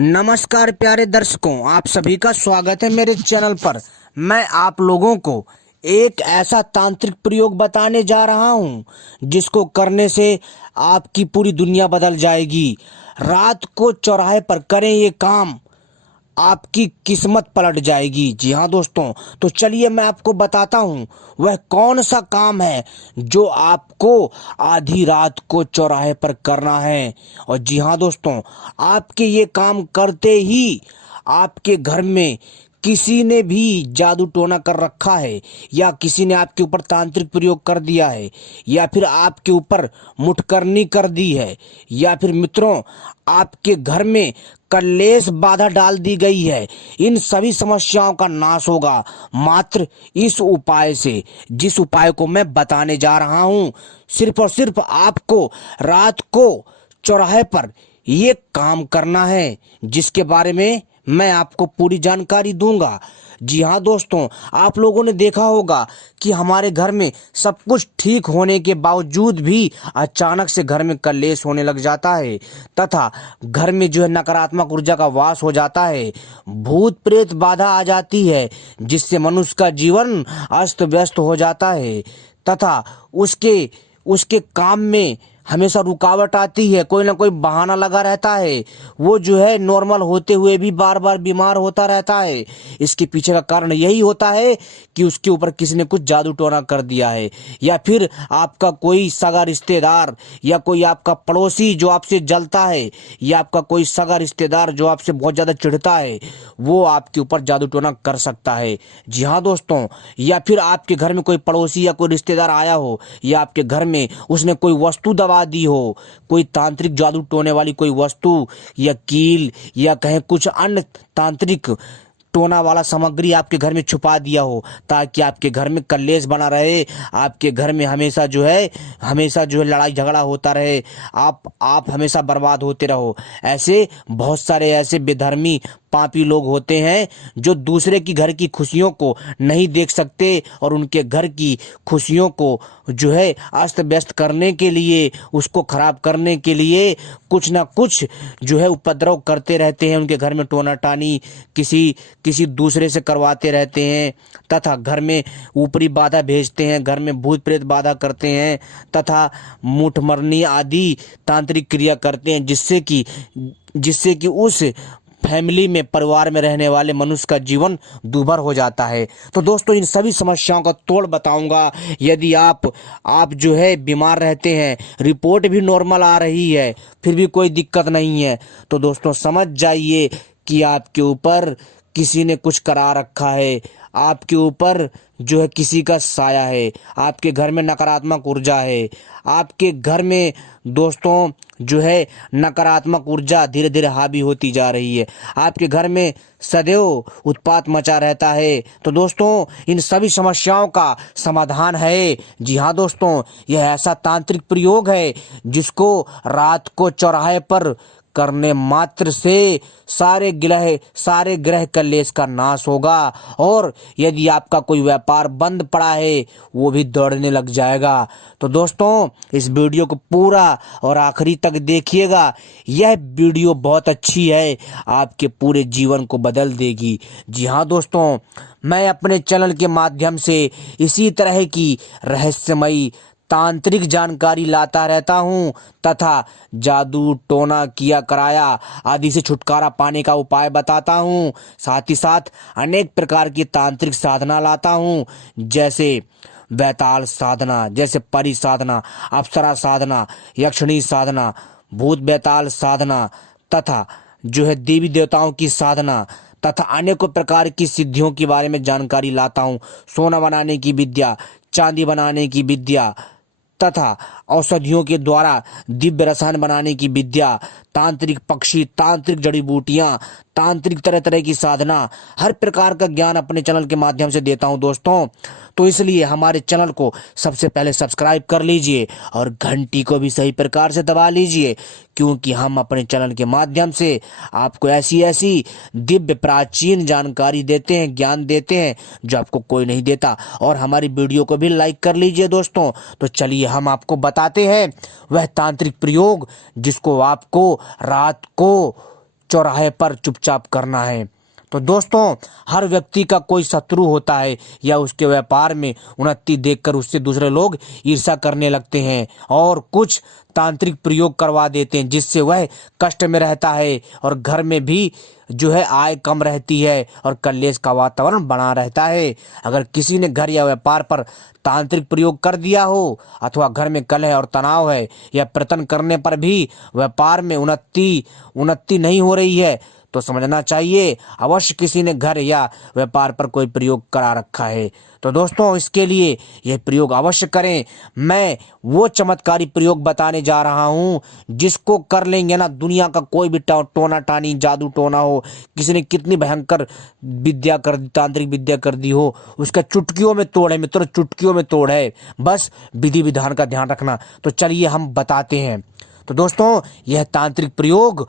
नमस्कार प्यारे दर्शकों, आप सभी का स्वागत है मेरे चैनल पर। मैं आप लोगों को एक ऐसा तांत्रिक प्रयोग बताने जा रहा हूं जिसको करने से आपकी पूरी दुनिया बदल जाएगी। रात को चौराहे पर करें ये काम, आपकी किस्मत पलट जाएगी। जी हाँ दोस्तों, तो चलिए मैं आपको बताता हूँ वह कौन सा काम है जो आपको आधी रात को चौराहे पर करना है। और जी हाँ दोस्तों, आपके ये काम करते ही आपके घर में किसी ने भी जादू टोना कर रखा है, या किसी ने आपके ऊपर तांत्रिक प्रयोग कर दिया है, या फिर आपके ऊपर मुठकरनी कर दी है, या फिर मित्रों आपके घर में कलेश बाधा डाल दी गई है, इन सभी समस्याओं का नाश होगा मात्र इस उपाय से, जिस उपाय को मैं बताने जा रहा हूं। सिर्फ और सिर्फ आपको रात को चौराहे पर ये काम करना है, जिसके बारे में मैं आपको पूरी जानकारी दूंगा। जी हाँ दोस्तों, आप लोगों ने देखा होगा कि हमारे घर में सब कुछ ठीक होने के बावजूद भी अचानक से घर में कलेश होने लग जाता है, तथा घर में जो है नकारात्मक ऊर्जा का वास हो जाता है, भूत प्रेत बाधा आ जाती है, जिससे मनुष्य का जीवन अस्त व्यस्त हो जाता है, तथा उसके उसके काम में हमेशा रुकावट आती है, कोई ना कोई बहाना लगा रहता है, वो जो है नॉर्मल होते हुए भी बार बार बीमार होता रहता है। इसके पीछे का कारण यही होता है कि उसके ऊपर किसी ने कुछ जादू टोना कर दिया है, या फिर आपका कोई सगा रिश्तेदार, या कोई आपका पड़ोसी जो आपसे जलता है, या आपका कोई सगा रिश्तेदार जो आपसे बहुत ज्यादा चिढ़ता है, वो आपके ऊपर जादू टोना कर सकता है। जी हाँ दोस्तों, या फिर आपके घर में कोई पड़ोसी या कोई रिश्तेदार आया हो, या आपके घर में उसने कोई वस्तु दबा दी हो, कोई तांत्रिक जादू टोने वाली कोई वस्तु, या कील, या कहें कुछ अन्य तांत्रिक टोना वाला सामग्री आपके घर में छुपा दिया हो, ताकि आपके घर में कलेश बना रहे, आपके घर में हमेशा जो है लड़ाई झगड़ा होता रहे, आप हमेशा बर्बाद होते रहो। ऐसे बहुत सारे ऐसे बेधर्मी पापी लोग होते हैं जो दूसरे की घर की खुशियों को नहीं देख सकते, और उनके घर की खुशियों को जो है अस्त व्यस्त करने के लिए, उसको खराब करने के लिए कुछ ना कुछ जो है उपद्रव करते रहते हैं। उनके घर में टोना टानी किसी दूसरे से करवाते रहते हैं, तथा घर में ऊपरी बाधा भेजते हैं, घर में भूत प्रेत बाधा करते हैं, तथा मुठ मरनी आदि तांत्रिक क्रिया करते हैं, जिससे कि उस फैमिली में, परिवार में रहने वाले मनुष्य का जीवन दूभर हो जाता है। तो दोस्तों, इन सभी समस्याओं का तोड़ बताऊंगा। यदि आप जो है बीमार रहते हैं, रिपोर्ट भी नॉर्मल आ रही है, फिर भी कोई दिक्कत नहीं है, तो दोस्तों समझ जाइए कि आपके ऊपर किसी ने कुछ करा रखा है, आपके ऊपर जो है किसी का साया है, आपके घर में नकारात्मक ऊर्जा है, आपके घर में दोस्तों जो है नकारात्मक ऊर्जा धीरे धीरे हावी होती जा रही है, आपके घर में सदैव उत्पात मचा रहता है। तो दोस्तों, इन सभी समस्याओं का समाधान है। जी हाँ दोस्तों, यह ऐसा तांत्रिक प्रयोग है जिसको रात को चौराहे पर करने मात्र से सारे ग्रह कलेश का नाश होगा, और यदि आपका कोई व्यापार बंद पड़ा है वो भी दौड़ने लग जाएगा। तो दोस्तों, इस वीडियो को पूरा और आखिरी तक देखिएगा। यह वीडियो बहुत अच्छी है, आपके पूरे जीवन को बदल देगी। जी हाँ दोस्तों, मैं अपने चैनल के माध्यम से इसी तरह की रहस्यमयी तांत्रिक जानकारी लाता रहता हूं, तथा जादू टोना किया कराया आदि से छुटकारा पाने का उपाय बताता हूं। साथ ही साथ अनेक प्रकार की तांत्रिक साधना लाता हूं, जैसे बैताल साधना, जैसे परी साधना, अप्सरा साधना, यक्षिणी साधना, भूत बैताल साधना, तथा जो है देवी देवताओं की साधना, तथा अनेकों प्रकार की सिद्धियों के बारे में जानकारी लाता हूं। सोना बनाने की विद्या, चांदी बनाने की विद्या, तथा औषधियों के द्वारा दिव्य रसायन बनाने की विद्या, तांत्रिक पक्षी, तांत्रिक जड़ी बूटियां, तांत्रिक तरह तरह की साधना, हर प्रकार का ज्ञान अपने चैनल के माध्यम से देता हूं दोस्तों। तो इसलिए हमारे चैनल को सबसे पहले सब्सक्राइब कर लीजिए और घंटी को भी सही प्रकार से दबा लीजिए, क्योंकि हम अपने चैनल के माध्यम से आपको ऐसी ऐसी दिव्य प्राचीन जानकारी देते हैं, ज्ञान देते हैं जो आपको कोई नहीं देता। और हमारी वीडियो को भी लाइक कर लीजिए दोस्तों। तो चलिए हम आपको बताते हैं वह तांत्रिक प्रयोग जिसको आपको रात को चौराहे पर चुपचाप करना है। तो दोस्तों, हर व्यक्ति का कोई शत्रु होता है या उसके व्यापार में उन्नति देखकर उससे दूसरे लोग ईर्ष्या करने लगते हैं और कुछ तांत्रिक प्रयोग करवा देते हैं, जिससे वह कष्ट में रहता है और घर में भी जो है आय कम रहती है और कलेश का वातावरण बना रहता है। अगर किसी ने घर या व्यापार पर तांत्रिक प्रयोग कर दिया हो अथवा घर में कलह और तनाव है या प्रयत्न करने पर भी व्यापार में उन्नति नहीं हो रही है, तो समझना चाहिए अवश्य किसी ने घर या व्यापार पर कोई प्रयोग करा रखा है। तो दोस्तों, इसके लिए यह प्रयोग अवश्य करें। मैं वो चमत्कारी प्रयोग बताने जा रहा हूँ जिसको कर लेंगे ना, दुनिया का कोई भी टोना टानी जादू टोना हो, किसी ने कितनी भयंकर विद्या कर दी, तांत्रिक विद्या कर दी हो, उसका चुटकियों में तोड़ है मित्रों, चुटकियों में तोड़ है। बस विधि विधान का ध्यान रखना। तो चलिए हम बताते हैं। तो दोस्तों, यह तांत्रिक प्रयोग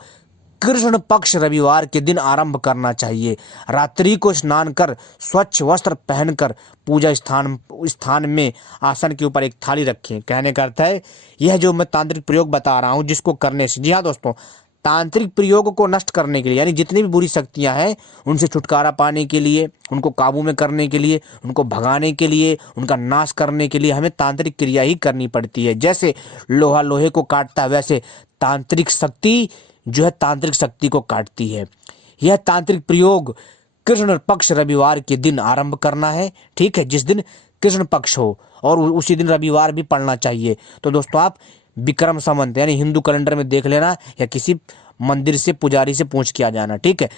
कृष्ण पक्ष रविवार के दिन आरंभ करना चाहिए। रात्रि को स्नान कर स्वच्छ वस्त्र पहनकर पूजा स्थान में आसन के ऊपर एक थाली रखें। कहने का अर्थ है, यह जो मैं तांत्रिक प्रयोग बता रहा हूं जिसको करने से, जी हाँ दोस्तों, तांत्रिक प्रयोग को नष्ट करने के लिए, यानी जितनी भी बुरी शक्तियां हैं उनसे छुटकारा पाने के लिए, उनको काबू में करने के लिए, उनको भगाने के लिए, उनका नाश करने के लिए हमें तांत्रिक क्रिया ही करनी पड़ती है। जैसे लोहा लोहे को काटता है, वैसे तांत्रिक शक्ति जो है तांत्रिक शक्ति को काटती है। यह तांत्रिक प्रयोग कृष्ण पक्ष रविवार के दिन आरंभ करना है, ठीक है, जिस दिन कृष्ण पक्ष हो, और उसी दिन रविवार भी पड़ना चाहिए। तो दोस्तों, आप विक्रम संवत यानी हिंदू कैलेंडर में देख लेना या किसी मंदिर से पुजारी से पूछ के आ जाना, ठीक है।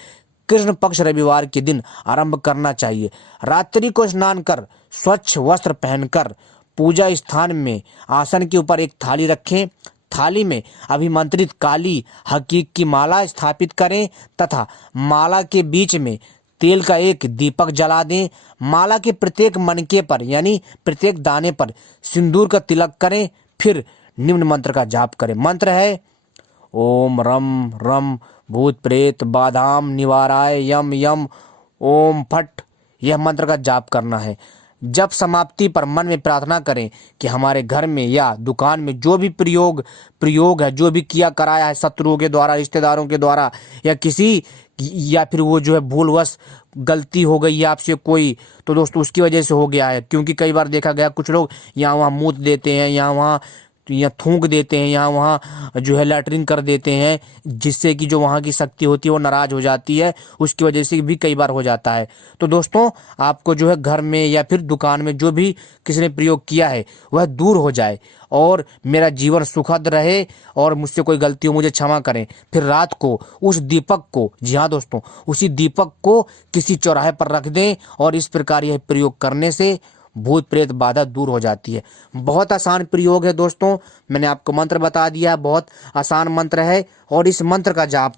कृष्ण पक्ष रविवार के दिन आरंभ करना चाहिए। रात्रि को स्नान कर स्वच्छ वस्त्र पहनकर पूजा स्थान में आसन के ऊपर एक थाली रखें। थाली में अभिमंत्रित काली हकीक की माला स्थापित करें तथा माला के बीच में तेल का एक दीपक जला दें। माला के प्रत्येक मनके पर यानी प्रत्येक दाने पर सिंदूर का तिलक करें। फिर निम्न मंत्र का जाप करें। मंत्र है, ओम रम रम भूत प्रेत बाधाम निवाराय यम यम ओम फट। यह मंत्र का जाप करना है। जब समाप्ति पर मन में प्रार्थना करें कि हमारे घर में या दुकान में जो भी प्रयोग है, जो भी किया कराया है शत्रुओं के द्वारा, रिश्तेदारों के द्वारा, या फिर वो जो है भूलवश गलती हो गई है आपसे कोई, तो दोस्तों उसकी वजह से हो गया है। क्योंकि कई बार देखा गया कुछ लोग यहाँ वहाँ मूत देते हैं, यहाँ वहाँ थूक देते हैं, यहाँ वहाँ जो है लैटरिन कर देते हैं, जिससे कि जो वहाँ की शक्ति होती है वो नाराज हो जाती है। उसकी वजह से भी कई बार हो जाता है। तो दोस्तों, आपको जो है घर में या फिर दुकान में जो भी किसी ने प्रयोग किया है वह दूर हो जाए और मेरा जीवन सुखद रहे और मुझसे कोई गलती हो मुझे क्षमा करें। फिर रात को उस दीपक को, जी हाँ दोस्तों, उसी दीपक को किसी चौराहे पर रख दें और इस प्रकार यह प्रयोग करने से भूत प्रेत बाधा दूर हो जाती है। बहुत आसान प्रयोग है दोस्तों, मैंने आपको मंत्र बता दिया है, बहुत आसान मंत्र है। और इस मंत्र का जाप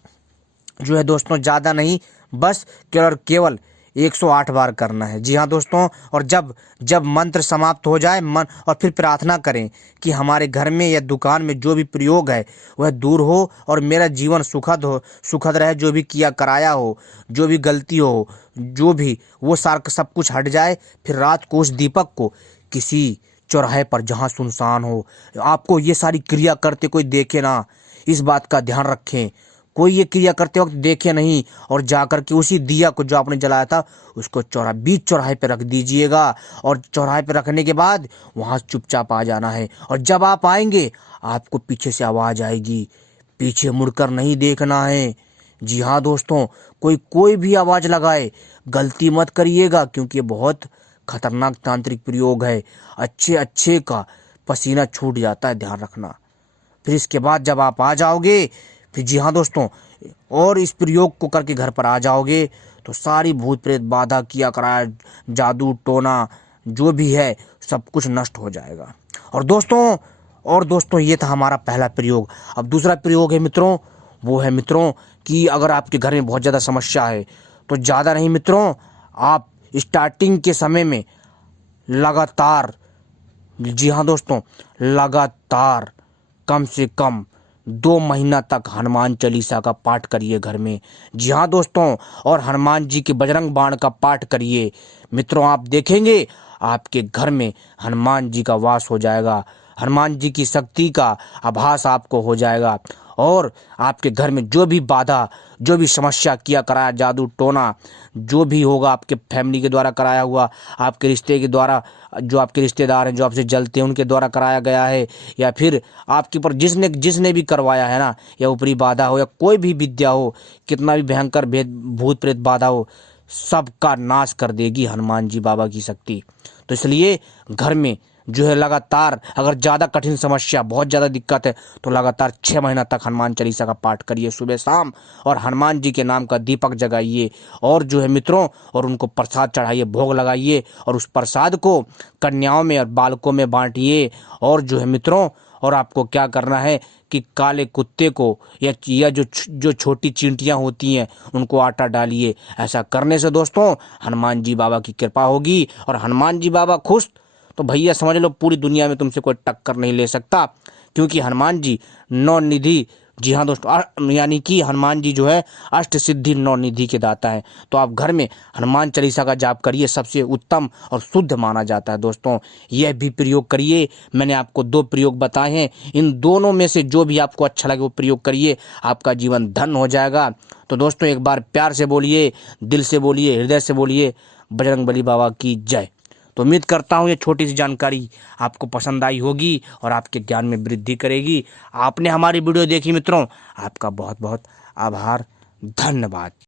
जो है दोस्तों ज़्यादा नहीं, बस केवल 108 बार करना है। जी हाँ दोस्तों, और जब मंत्र समाप्त हो जाए मन और फिर प्रार्थना करें कि हमारे घर में या दुकान में जो भी प्रयोग है वह दूर हो और मेरा जीवन सुखद रहे। जो भी किया कराया हो, जो भी गलती हो, जो भी वो सारा सब कुछ हट जाए। फिर रात को उस दीपक को किसी चौराहे पर जहाँ सुनसान हो, आपको ये सारी क्रिया करते कोई देखे ना, इस बात का ध्यान रखें। कोई ये क्रिया करते वक्त देखे नहीं और जाकर के उसी दिया को जो आपने जलाया था उसको बीच चौराहे पे रख दीजिएगा। और चौराहे पे रखने के बाद वहाँ चुपचाप आ जाना है। और जब आप आएंगे आपको पीछे से आवाज़ आएगी, पीछे मुड़कर नहीं देखना है। जी हाँ दोस्तों, कोई भी आवाज़ लगाए गलती मत करिएगा, क्योंकि ये बहुत खतरनाक तांत्रिक प्रयोग है। अच्छे का पसीना छूट जाता है, ध्यान रखना। फिर इसके बाद जब आप आ जाओगे, फिर जी हाँ दोस्तों, और इस प्रयोग को करके घर पर आ जाओगे तो सारी भूत प्रेत बाधा किया कराया जादू टोना जो भी है सब कुछ नष्ट हो जाएगा। और दोस्तों ये था हमारा पहला प्रयोग। अब दूसरा प्रयोग है मित्रों, वो है मित्रों कि अगर आपके घर में बहुत ज़्यादा समस्या है तो ज़्यादा नहीं मित्रों, आप स्टार्टिंग के समय में लगातार, जी हाँ दोस्तों, लगातार कम से कम 2 महीना तक हनुमान चालीसा का पाठ करिए घर में। जी हाँ दोस्तों, और हनुमान जी के बजरंग बाण का पाठ करिए। मित्रों, आप देखेंगे आपके घर में हनुमान जी का वास हो जाएगा, हनुमान जी की शक्ति का आभास आपको हो जाएगा और आपके घर में जो भी बाधा, जो भी समस्या किया कराया, जादू टोना जो भी होगा आपके फैमिली के द्वारा कराया हुआ, आपके रिश्ते के द्वारा, जो आपके रिश्तेदार हैं जो आपसे जलते हैं उनके द्वारा कराया गया है, या फिर आपके ऊपर जिसने जिसने भी करवाया है ना, या ऊपरी बाधा हो या कोई भी विद्या हो, कितना भी भयंकर भेद भूत प्रेत बाधा हो, सबका नाश कर देगी हनुमान जी बाबा की शक्ति। तो इसलिए घर में जो है लगातार, अगर ज़्यादा कठिन समस्या, बहुत ज़्यादा दिक्कत है, तो लगातार 6 महीना तक हनुमान चालीसा का पाठ करिए सुबह शाम, और हनुमान जी के नाम का दीपक जगाइए, और जो है मित्रों, और उनको प्रसाद चढ़ाइए, भोग लगाइए, और उस प्रसाद को कन्याओं में और बालकों में बांटिए। और जो है मित्रों, और आपको क्या करना है कि काले कुत्ते को या जो छोटी चींटियां होती हैं उनको आटा डालिए। ऐसा करने से दोस्तों हनुमान जी बाबा की कृपा होगी, और हनुमान जी बाबा खुश तो भैया समझ लो पूरी दुनिया में तुमसे कोई टक्कर नहीं ले सकता, क्योंकि हनुमान जी नौ निधि, जी हाँ दोस्तों, यानी कि हनुमान जी जो है अष्ट सिद्धि 9 निधि के दाता है। तो आप घर में हनुमान चालीसा का जाप करिए, सबसे उत्तम और शुद्ध माना जाता है दोस्तों। यह भी प्रयोग करिए। मैंने आपको 2 प्रयोग बताए हैं, इन दोनों में से जो भी आपको अच्छा लगे वो प्रयोग करिए, आपका जीवन धन्य हो जाएगा। तो दोस्तों एक बार प्यार से बोलिए, दिल से बोलिए, हृदय से बोलिए, बजरंगबली बाबा की जय। तो उम्मीद करता हूँ ये छोटी सी जानकारी आपको पसंद आई होगी और आपके ज्ञान में वृद्धि करेगी। आपने हमारी वीडियो देखी मित्रों, आपका बहुत बहुत आभार, धन्यवाद।